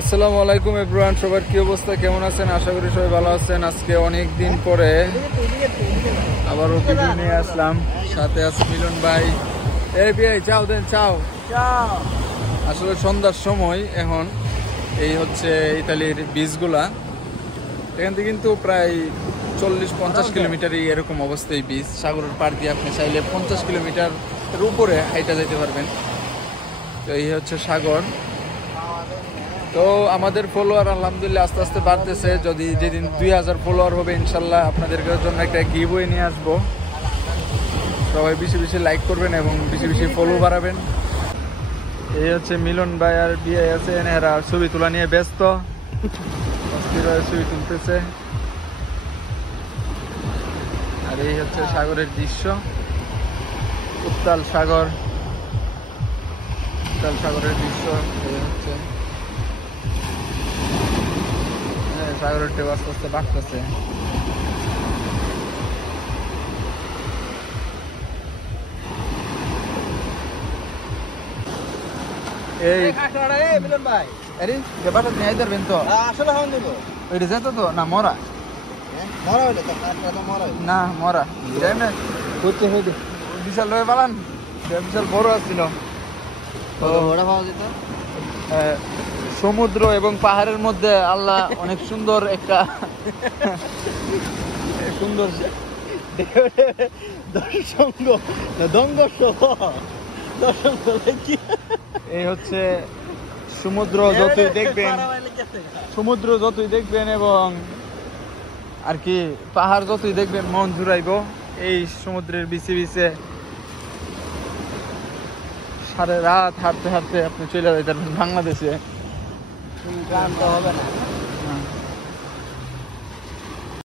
আসসালামু আলাইকুম এভরিওয়ান, সবার কি অবস্থা, কেমন আছেন? আশা করি সবাই ভালো আছেন। আজকে অনেক দিন পরে আবার ওকে নিয়ে আসলাম, সাথে আছে মিলন ভাই। এই ভাই চাও দেন, চাও। আসলে সন্ধ্যার সময় এখন এই হচ্ছে ইতালির বীজগুলা, এখান থেকে কিন্তু প্রায় 40-50 কিলোমিটারই এরকম অবস্থা। এই বীজ সাগরের পাড় দিয়ে আপনি চাইলে 50 কিলোমিটার উপরে হাইটা যেতে পারবেন। তো এই হচ্ছে সাগর। তো আমাদের ফলোয়ার আলহামদুলিল্লাহ আস্তে আস্তে বাড়তেছে। যদি যেদিন 2000 ফলোয়ার হবে ইনশাল্লাহ আপনাদের জন্য একটা গিভওয়ে নিয়ে আসবো। সবাই বেশি বেশি লাইক করবেন এবং বেশি বেশি ফলো বাড়াবেন। এই হচ্ছে মিলন ভাই আর বিয়ে আছে, এরা ছবি তোলা নিয়ে ব্যস্ত, ছবি তুলতেছে। আর এই হচ্ছে সাগরের দৃশ্য, উত্তাল সাগর, উত্তাল সাগরের দৃশ্য। এই হচ্ছে সাগরের ঢেউ আস্তে আস্তে বাড়তেছে। এই মিলন ভাই আরে ব্যাপারটা নিয়ে ধরবেন তো আসলে হন দিব ওইটা যেত তো না মরা মরা হইলো তো মরা না মরা না হচ্ছে হইছে বিশাল লয়ে পালান, বিশাল বড় আছিল। তো ওটা পাওয়া যেত সমুদ্র এবং পাহাড়ের মধ্যে আল্লাহ অনেক সুন্দর একটা সুন্দর এই হচ্ছে সমুদ্র যতই দেখবেন, সমুদ্র যতই দেখবেন এবং আর কি পাহাড় যতই দেখবেন মন জুড়াইব। এই সমুদ্রের বিছে বিছে সারা রাত হাঁটতে হাঁটতে আপনি চলে যেতে পারবেন বাংলাদেশে, ক্লান্ত হবে না।